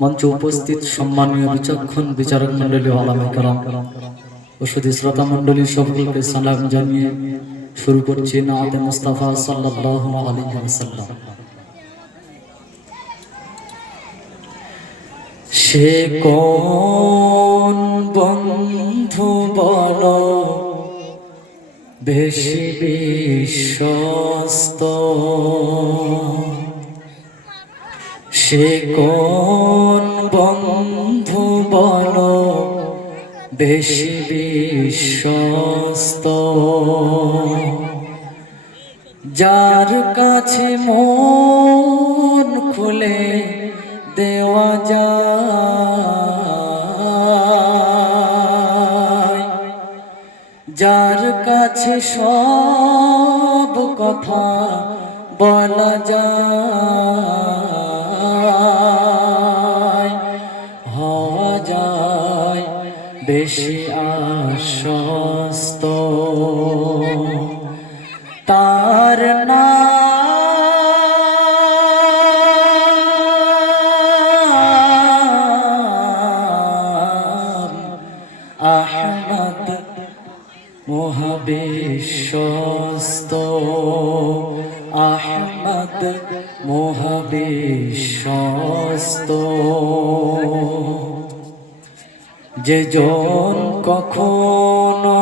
মঞ্চে উপস্থিত সম্মানীয় বিচক্ষণ বিচারক মন্ডলী আলামে কালাম ও শ্রোতা মন্ডলী সকলকে সালাম জানিয়ে শুরু করছি নাতে মুস্তাফা সাল্লাল্লাহু আলাইহি সে কোন বন্ধু বলো, বেশি বিশ্বস্ত? সে কোন বন্ধু বলো? বেশি বিশ্বস্ত। যার কাছে মন খুলে দেওয়া যায়। যার কাছে সব কথা বলা যায়। আশ্বস্ত তার নাম আহমদ মহাবিশ্বস্ত আহমদ মহাবিশ্বস্ত। যে জন কখনো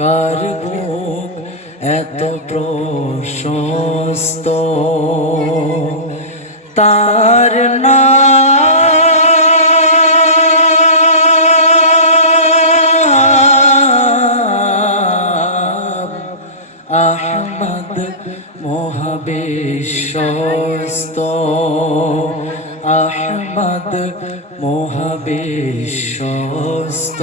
কার বুক এত প্রশস্ত? তার নাম আহমদ মহাবিশ্বস্ত। আহমদ মহাবিশ্বস্ত।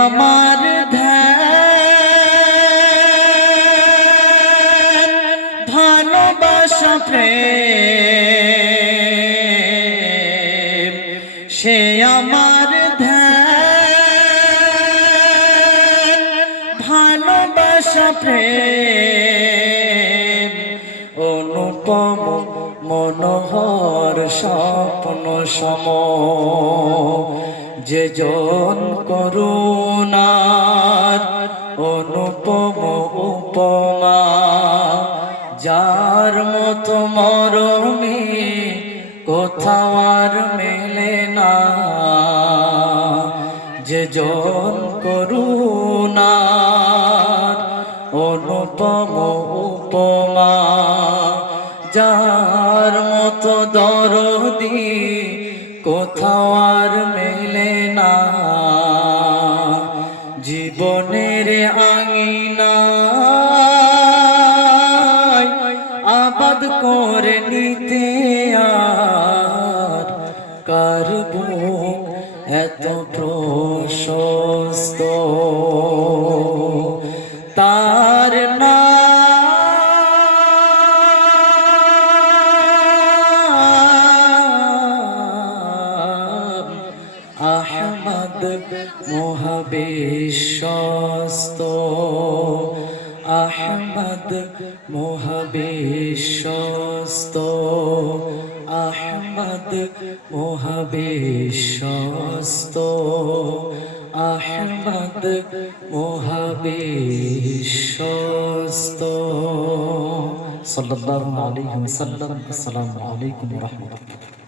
আমার ধ্যান ভালোবাসা সে আমার ধ্যান ভালোবাসা অনুপম মনোহর স্বপ্ন সম যে জন মরমে কোথাও আর মেলে না। যে জন করুণা অনুপম উপমা, যার মতো দরদি কোথাও আর মেলে করে নিতে আর কার বুক এত প্রশস্ত। তার আহমদ মহাবিশ্বস্ত। আহমদ মহাবিশ্বস্ত। আহমদ আহমদ মহাবিশ্বস্ত। আহমদ মহাবিশ্বস্ত। সাল্লাল্লাহু আলাইহি ওয়াসাল্লাম আসসালামু আলাইকুম ওয়া রাহমাতুল্লাহ।